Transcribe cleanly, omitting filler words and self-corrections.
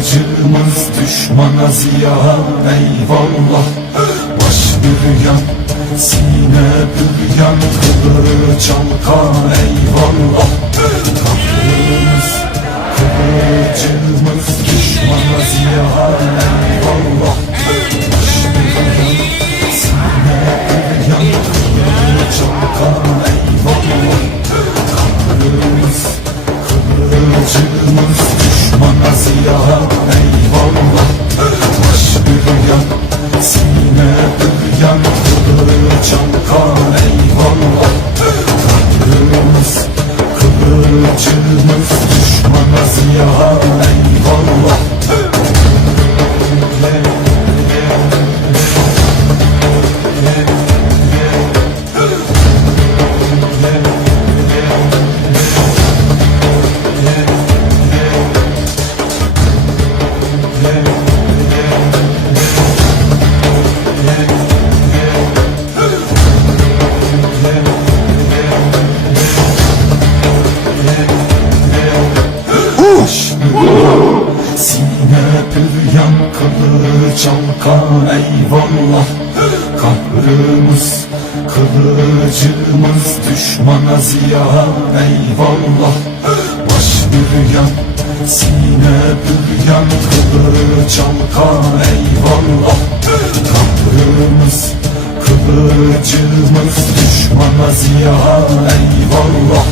Kılıcımız düşmana ziyan eyvallah. Baş büryan, sine büryan, kılıç halka eyvallah. Kahrımız, kılıcımız düşmana ziyan eyvallah. Baş büryan, sine büryan, kılıç halka eyvallah. Kahrımız, kılıcımız düşmana ziyan eyvallah. Baş büryan, sine büryan, kılıç halka eyvallah. Kahrımız, kılıcımız düşmana ziyan eyvallah. Sine büryan, kılıç halka eyvallah. Kahrımız, kılıcımız düşmana ziyan eyvallah. Baş büryan, sine büryan, kılıç halka eyvallah. Kahrımız, kılıcımız düşmana ziyan eyvallah.